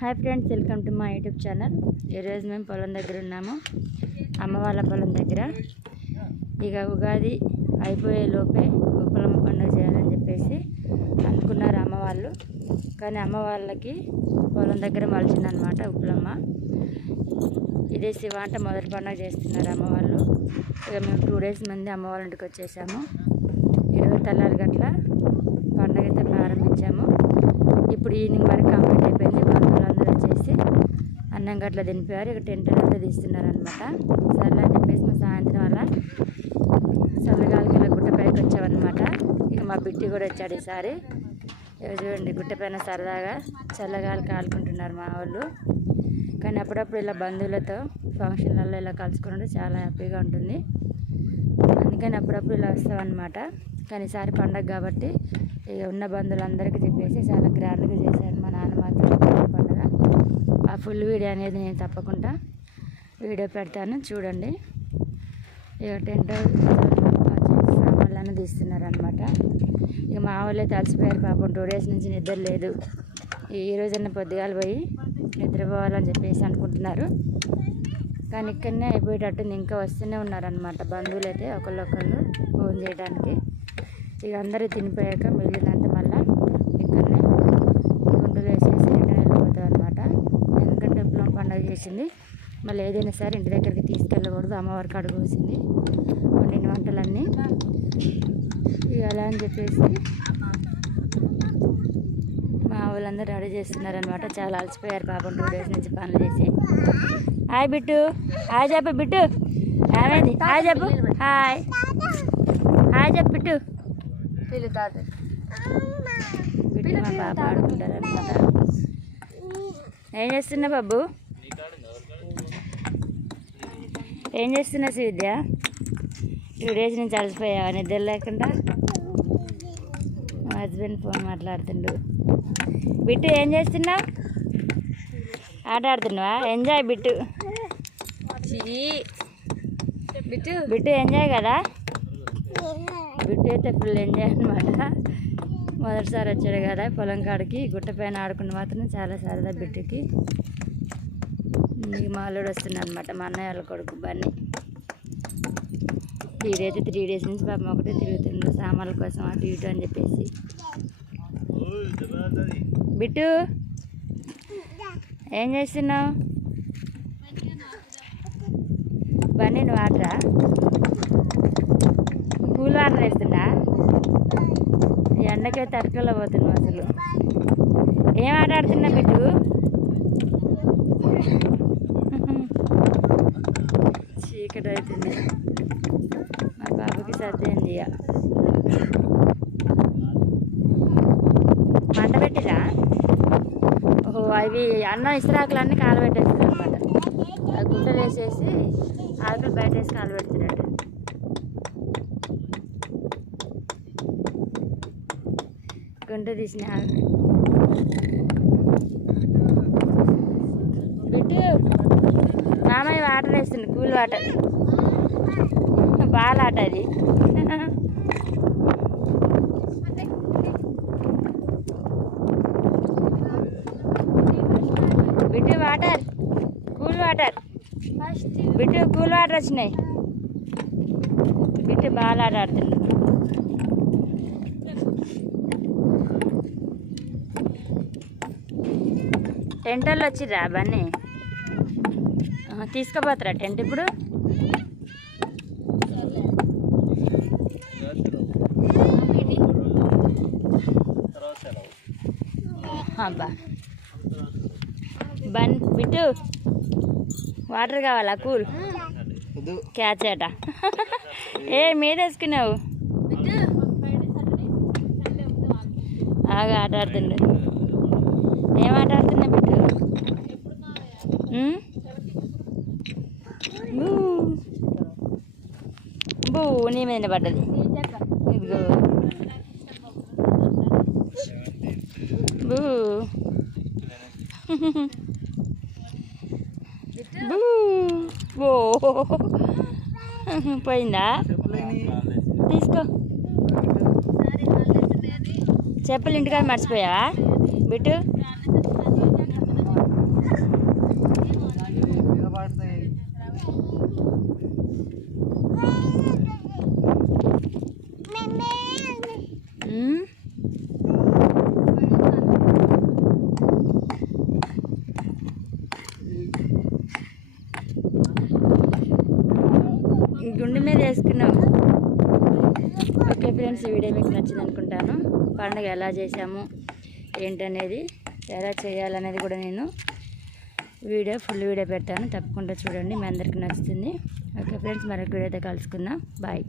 Hi friends welcome to మా YouTube channel. ఈరోజు మేము పొలం దగ్గర ఉన్నాము. అమ్మ వాళ్ళ పొలం దగ్గర. ఇక ఉగాది అయిపోయే లోపే ఉప్పలమ్మ పండుగ చేయాలని చెప్పేసి అనుకున్నారు అమ్మ వాళ్ళు. కానీ అమ్మ వాళ్ళకి పొలం దగ్గర మలిచిందనమాట ఉప్పులమ్మ. ఇదే శివ అంటే మొదటి పండుగ చేస్తున్నారు అమ్మ వాళ్ళు. ఇక మేము టూ డేస్ ముందే అమ్మ వాళ్ళ ఇంటికి వచ్చేసాము. ఇరవై తెల్లారి గట్ల పండుగ అయితే ప్రారంభించాము. ఇప్పుడు ఈవినింగ్ వరకు కంప్లీట్ అయిపోయింది. అన్నం గట్ల దింపారు ఇక టెంట్ అంతా తీస్తున్నారు అనమాట సర్లే అని చెప్పేసి మేము సాయంత్రం అలా చల్లగాలికి ఇలా గుట్టపైకి వచ్చామన్నమాట. ఇక మా బిట్టి కూడా వచ్చాడు ఈసారి. చూడండి చూడండి గుట్టపైన సరదాగా చల్లగాలి కాలుకుంటున్నారు మా వాళ్ళు. కానీ అప్పుడప్పుడు ఇలా బంధువులతో ఫంక్షన్లలో ఇలా కలుసుకుంటే చాలా హ్యాపీగా ఉంటుంది. అందుకని అప్పుడప్పుడు ఇలా వస్తామన్నమాట. కానీ ఈసారి పండగ కాబట్టి ఇక ఉన్న బంధువులందరికీ చెప్పేసి చాలా గ్రాండ్గా చేశారు మా నాన్న మాత్రం. ఫుల్ వీడియో అనేది నేను తప్పకుండా వీడియో పెడతాను. చూడండి. ఇక టెంట్ సామాన్లను తీస్తున్నారు అనమాట ఇక మా వాళ్ళే తలసిపోయారు పాపం. టూ డేస్ నుంచి నిద్ర లేదు. ఈ రోజైనా పొద్దుగాలు పోయి నిద్రపోవాలని చెప్పేసి అనుకుంటున్నారు. కానీ ఇక్కడనే అయిపోయేటట్టు ఇంకా వస్తూనే ఉన్నారనమాట బంధువులు అయితే ఒకళ్ళొకళ్ళు ఫోన్ చేయడానికి. ఇక అందరూ తినిపోయాక మిగిలినంత మళ్ళీ ఇక్కడనే గుంటలు వేసేసి రిటర్న్ వెళ్ళిపోతాం అనమాట ఎందుకంటే చేసింది మళ్ళీ ఏదైనా సరే ఇంటి దగ్గరికి తీసుకెళ్ళకూడదు. అమ్మవారికి అడుగుసింది వండిన వంటలన్నీ. ఇక అలా అని చెప్పేసి మా వాళ్ళందరూ రెడీ చేస్తున్నారనమాట చాలా అలసిపోయారు పాపం టూ డేస్ నుంచి పనులు చేసి. హాయ్ బిట్టు. హాయ్ చెప్పు బిట్టు. ఏమైంది? హాయ్ చెప్పు. హాయ్. హాయ్ చెప్పు బిట్టు. బిట్టు మా పాప ఆడుకుంటారు అనమాట ఏం చేస్తున్నా బాబు? ఏం చేస్తున్నా విద్య టూ డేస్ నుంచి అలసిపోయావా నిద్ర లేకుండా? మా హస్బెండ్ ఫోన్ మాట్లాడుతుండు. బిట్టు ఏం చేస్తున్నావు? ఆట ఆడుతున్నావా? ఎంజాయ్ బిట్టు. బిట్టు. బిట్టు ఎంజాయ్ కదా? బిట్టు అయితే ఫుల్ ఎంజాయ్ అనమాట మొదటిసారి వచ్చాడు కదా పొలం కాడికి. గుట్ట పైన ఆడుకుని మాత్రం చాలా సరదా బిట్టుకి. ఇంక మా అల్లుడు వస్తున్నాడు అనమాట మా అన్నయ్య వాళ్ళ కొడుకు బన్నీ. వీడైతే త్రీ డేస్ నుంచి పాపం ఒకటే తిరుగుతుండ్రు సామాన్ల కోసం అటు ఇటు అని చెప్పేసి. బిట్టు ఏం చేస్తున్నావు? బన్నీ నువ్వు ఆటరా కూల్ వాటర్ వేస్తున్నా ఈ ఎండకే పోతున్నావు అసలు. ఏం ఆట ఆడుతున్నా బిట్టు? చీకటి అవుతుంది మా బాబుకి సర్దేంది ఇక మంట పెట్టిరా? ఓహో అవి అన్నం ఇసురాకులన్నీ కాలబెట్టేస్తారు అనమాట ఆ గుంటలు వేసేసి ఆకులు బయట వేసి కాలబెడుతున్నాడు గుంట తీసిన. వాటర్ వేస్తుంది కూల్ వాటర్ బాగా ఆట అది. Bittu water cool water. బిడ్డ కూల్ వాటర్ వచ్చినాయి. బిడ్డ బాగా ఆట ఆడుతుంది. టెంటర్లు వాళ్ళు వచ్చిర్రా బన్నీ? తీసుకుపోతారా టెంట్ ఇప్పుడు. అబ్బా. బన్ బిట్టు. వాటర్ కావాలా కూల్? క్యాచ్ అట. ఏ మీద వేసుకున్నావు? ఆగా ఆట ఆడుతుండు. ఏం ఆట ఆడుతున్నా బిట్టు ఉమ్? బూ. బూ నీ మీద పడ్డది? ఇదిగో బూ. బూ. ఓ పోయిందా? తీసుకో. చెప్పులు ఇంటికాడ మర్చిపోయావా? బిట్టు ఈ గుండె మీద వేసుకున్నాం. ఓకే ఫ్రెండ్స్ ఈ వీడియో మీకు నచ్చింది అనుకుంటాను. పండుగ ఎలా చేసాము ఏంటనేది ఎలా చేయాలనేది కూడా నేను వీడియో ఫుల్ వీడియో పెడతాను. తప్పకుండా చూడండి మీ అందరికీ నచ్చుతుంది. ఓకే ఫ్రెండ్స్ మరొక వీడియోతో కలుసుకుందాం. బాయ్.